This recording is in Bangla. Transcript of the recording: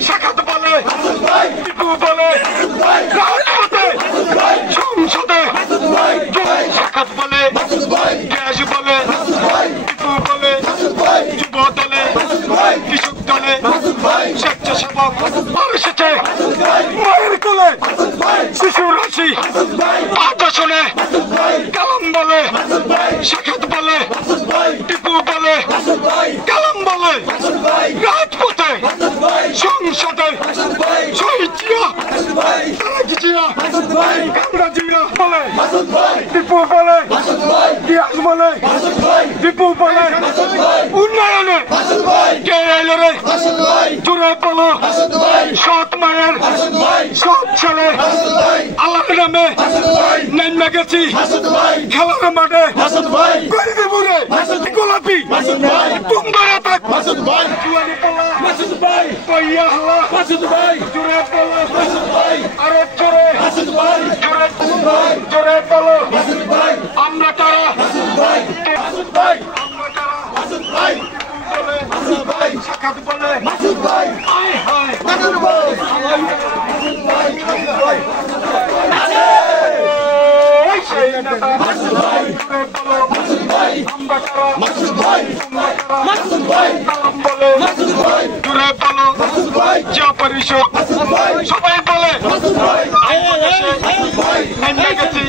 সাক্ষাৎ বলে টিপু বলে রাজপথে সংসদে সাক্ষাৎ বলে গ্যাস বলে টিপু বলে যুব দলে কৃষক দলে স্বেচ্ছাসেবক এসেছে মায়ের কোলে শিশুর হাসি আজও শুনে কালাম বলে সাক্ষাৎ বলে টিপু বলে কালাম বলে রাজপথে সংসদে শহীদ জিয়া তারেক জিয়া কামরা জিয়া বলে টিপু বলে গ্যাস বলে টিপু বলে উন্নয়নে কে এলো রে জোরে বলো সৎ মায়ের সৎ ছেলে আল্লাহর নামে নেমে গেছি খেলার মাঠে গরিবে মুড়ে গোলাপি তুমবারা তাক জুয়ানি পোলা কইয়া হলা জোরে বলো আরো জোরে জোরে বলো আমরা তারা সাক্ষাৎ বলে যা পরিষদ সবাই বলে নেমে গেছি